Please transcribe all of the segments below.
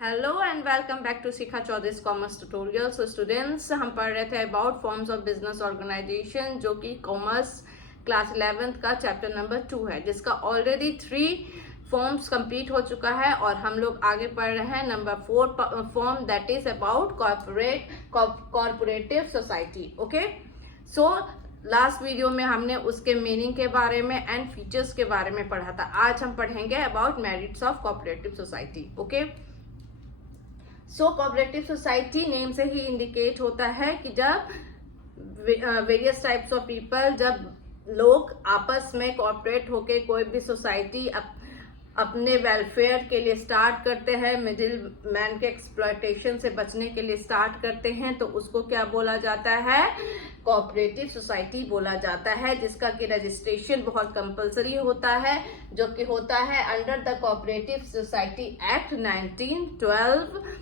Hello and welcome back to Shikha Chaudhary commerce tutorial. So students, हम पढ़ रहे थे about forms of business organisation, जो कि कॉमर्स क्लास 11th का चैप्टर नंबर 2 है, जिसका ऑलरेडी 3 फॉर्म्स कंप्लीट हो चुका है और हम लोग आगे पढ़ रहे हैं number 4 form, that is about corporative society. Okay, so last video में हमने उसके मीनिंग के बारे में एंड फीचर्स के बारे में पढ़ा था। आज हम पढ़ेंगे about merits of corporative society. Okay, so cooperative society name से ही इंडिकेट होता है कि जब वेरियस टाइप्स ऑफ पीपल, जब लोग आपस में कोऑपरेट होके कोई भी सोसाइटी अपने वेलफेयर के लिए स्टार्ट करते हैं, मिडिल मैन के एक्सप्लॉयटेशन से बचने के लिए स्टार्ट करते हैं, तो उसको क्या बोला जाता है? कोऑपरेटिव सोसाइटी बोला जाता है, जिसका कि रजिस्ट्रेशन बहुत कंपलसरी होता है, जो कि होता है under the cooperative society act 1912।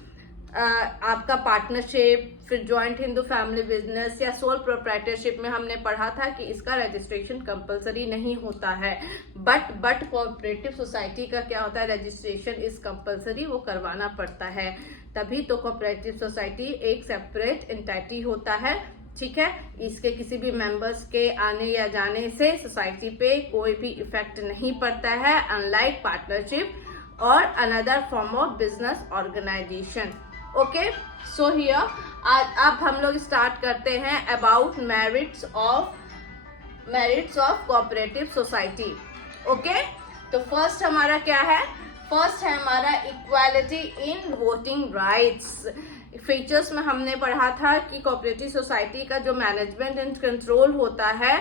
आपका पार्टनरशिप, फिर जॉइंट हिंदू फैमिली बिजनेस या सोल प्रोप्राइटरशिप में हमने पढ़ा था कि इसका रजिस्ट्रेशन कंपलसरी नहीं होता है, बट कोऑपरेटिव सोसाइटी का क्या होता है? रजिस्ट्रेशन इज कंपलसरी, वो करवाना पड़ता है। तभी तो कोऑपरेटिव सोसाइटी एक सेपरेट एंटिटी होता है। ठीक है, इसके किसी भी मेंबर्स के आने या जाने से सोसाइटी पे कोई भी इफेक्ट नहीं पड़ता है, अनलाइक पार्टनरशिप और another form of business organisation. Okay, so here अब हम लोग स्टार्ट करते हैं about merits of cooperative society. Okay, तो फर्स्ट हमारा क्या है? फर्स्ट है हमारा equality in voting rights. Features में हमने पढ़ा था कि कोऑपरेटिव सोसाइटी का जो मैनेजमेंट एंड कंट्रोल होता है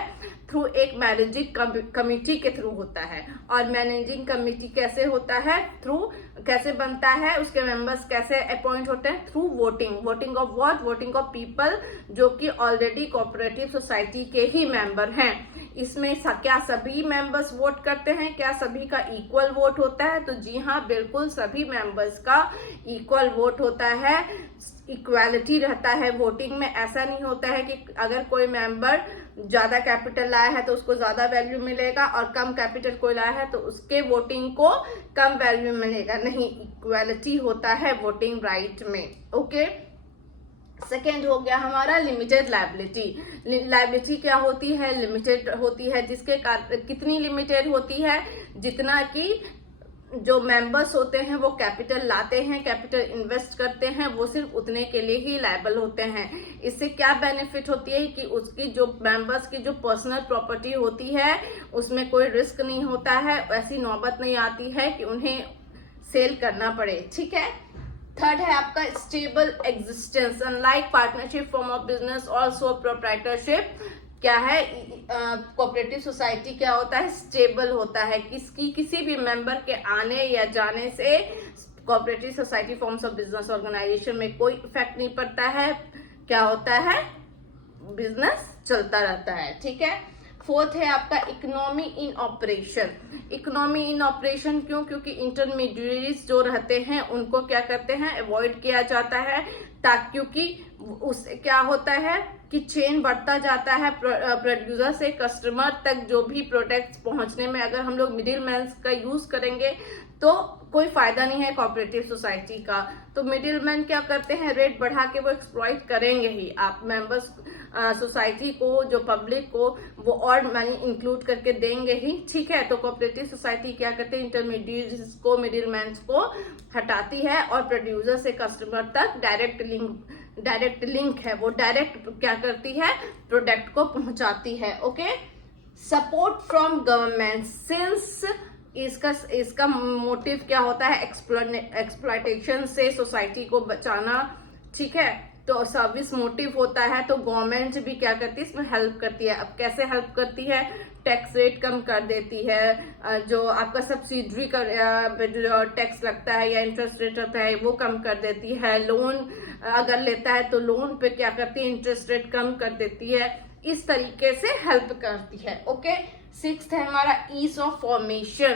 थ्रू एक मैनेजिंग कमिटी के थ्रू होता है। और मैनेजिंग कमिटी कैसे होता है? थ्रू कैसे बनता है? उसके मेंबर्स कैसे अपॉइंट होते हैं? Through voting of what? Voting of people जो कि ऑलरेडी कोऑपरेटिव सोसाइटी के ही मेंबर हैं। इसमें क्या सभी मेंबर्स वोट करते हैं? क्या सभी का इक्वल वोट होता है? तो जी हाँ, बिल्कुल सभी मेंबर्स का इक्वल वोट होता है, इक्वालिटी रहता है वोटिंग में। ऐसा नहीं होता है कि अगर कोई मेंबर ज्यादा कैपिटल लाया है तो उसको ज्यादा वैल्यू मिलेगा और कम कैपिटल कोई लाया है तो उसके वोटिंग को कम वैल्यू मिलेगा। नहीं, इक्वालिटी होता है वोटिंग राइट में। ओके, सेकेंड हो गया हमारा लिमिटेड लायबिलिटी। लायबिलिटी क्या होती है? लिमिटेड होती है, जिसके कितनी लिमिटेड होती है? जितना कि जो मेंबर्स होते हैं वो कैपिटल लाते हैं, कैपिटल इन्वेस्ट करते हैं, वो सिर्फ उतने के लिए ही लायबल होते हैं। इससे क्या बेनिफिट होती है कि उसकी जो मेंबर्स की जो पर्सनल प्रॉपर्टी होती है उसमें कोई रिस्क नहीं होता है, ऐसी नौबत नहीं आती है कि उन्हें सेल करना पड़े। ठीक है, थर्ड है आपका stable existence. Unlike partnership form of business और सोल प्रोप्राइटरशिप, क्या है? कोऑपरेटिव सोसाइटी क्या होता है? स्टेबल होता है। किसी भी मेंबर के आने या जाने से cooperative society forms of business organisation में कोई इफेक्ट नहीं पड़ता है। क्या होता है? बिजनेस चलता रहता है। ठीक है, फोर्थ है आपका economy in operation. Economy in operation क्यों? क्योंकि इंटरमीडिएट्स जो रहते हैं उनको क्या करते हैं? अवॉइड किया जाता है, ताकि क्योंकि उससे क्या होता है कि चेन बढ़ता जाता है। प्रोड्यूसर से कस्टमर तक जो भी प्रोडक्ट्स पहुंचने में अगर हम लोग मिडिल मैन का यूज करेंगे तो कोई फायदा नहीं है कोऑपरेटिव सोसाइटी का। तो मिडिल मैन क्या करते हैं? रेट बढ़ा के वो एक्सप्लॉइट करेंगे ही। आप मेंबर्स सोसाइटी को, जो पब्लिक को, वो और मनी इंक्लूड करके देंगे ही। ठीक है, तो कोऑपरेटिव सोसाइटी क्या करते हैं? इंटरमीडिएट्स को, मिडिल मैन को हटाती है और प्रोड्यूसर से कस्टमर तक डायरेक्ट लिंक है, वो डायरेक्ट क्या करती है? प्रोडक्ट को पहुंचाती है। Okay, support from government. Since इसका मोटिव क्या होता है? एक्सप्लॉयटेशन से सोसाइटी को बचाना। ठीक है, तो सर्विस मोटिव होता है, तो गवर्नमेंट भी क्या करती है? इसमें हेल्प करती है। अब कैसे हेल्प करती है? टैक्स रेट कम कर देती है, जो आपका सब्सिडी का टैक्स लगता है या इंटरेस्ट रेट होता है वो कम कर देती है। लोन अगर लेता है तो लोन पे क्या करती है? इंटरेस्ट रेट कम कर देती है। इस तरीके से हेल्प करती है। ओके, सिक्स्थ है हमारा ease of formation.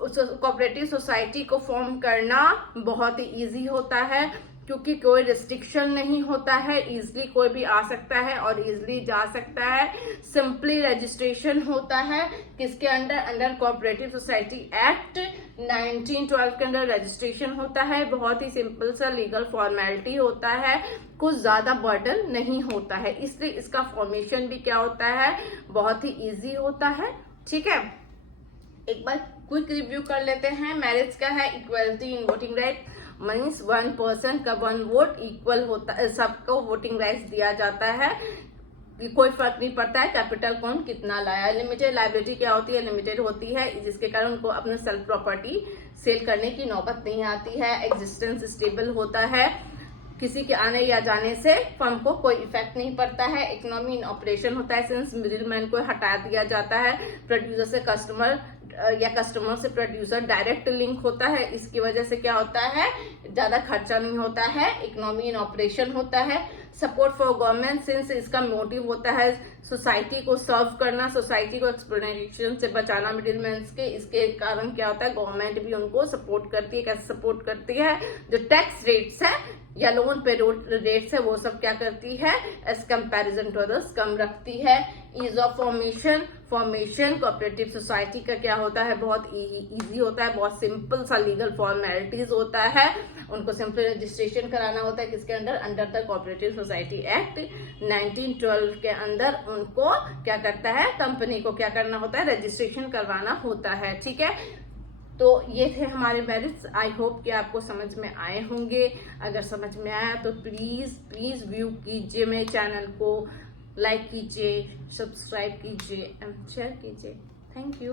Cooperative society को फॉर्म करना बहुत ही इजी होता है, क्योंकि कोई रिस्ट्रिक्शन नहीं होता है, इजिली कोई भी आ सकता है और इजिली जा सकता है। सिंपली रजिस्ट्रेशन होता है किसके under, under cooperative society act 1912 के अंदर रजिस्ट्रेशन होता है। बहुत ही सिंपल सा लीगल फॉर्मेलिटी होता है, कुछ ज्यादा बर्डन नहीं होता है, इसलिए इसका फॉर्मेशन भी क्या होता है, बहुत ही इजी होता है। ठीक है, एक बार क्विक रिव्यू कर लेते हैं। मैरिज का है equality in voting right, means 1 person का 1 वोट इक्वल होता है, सबको वोटिंग राइट्स दिया जाता है, कोई फर्क नहीं पड़ता है कैपिटल कौन कितना लाया। लिमिटेड लाइबिलिटी क्या होती है, लिमिटेड होती है, जिसके कारण उनको अपने सेल्फ प्रॉपर्टी सेल करने की नौबत नहीं आती है। एग्जिस्टेंस स्टेबल होता है, किसी के आने या जाने से फर्म को कोई इफेक्ट नहीं पड़ता है। इकोनॉमी इन ऑपरेशन होता है, सिंस मिडिलमैन को हटा दिया जाता है। प्रोड्यूसर से कस्टमर या कस्टमर से प्रोड्यूसर डायरेक्ट लिंक होता है, इसकी वजह से क्या होता है, ज्यादा खर्चा नहीं होता है। इकोनॉमी इन ऑपरेशन होता है। सपोर्ट फॉर गवर्नमेंट, सिंस इसका मोटिव होता है सोसाइटी को सर्व करना, सोसाइटी को एक्सप्लोइटेशन से बचाना मिडिलमैन के। इसके कारण क्या होता है, गवर्नमेंट भी उनको सपोर्ट करती है। कैसे सपोर्ट करती है, जो टैक्स रेट्स है या लोन पे रेट्स है वो सब क्या करती है, एज कंपैरिजन टू अदर्स कम रखती है। Ease of formation cooperative society का क्या होता है, बहुत इजी होता है, बहुत सिंपल सा लीगल फॉर्मेलिटीज होता है। उनको सिंपल रजिस्ट्रेशन कराना होता है किसके under, under the cooperative society act 1912 के अंदर उनको क्या करता है, कंपनी को क्या करना होता है, रजिस्ट्रेशन करवाना होता है। ठीक है, तो ये थे हमारे मेरिट्स। आई होप कि आपको समझ में आए होंगे। अगर समझ में आया तो प्लीज व्यू कीजिए, मेरे चैनल को लाइक कीजिए, सब्सक्राइब कीजिए एंड शेयर कीजिए। Thank you.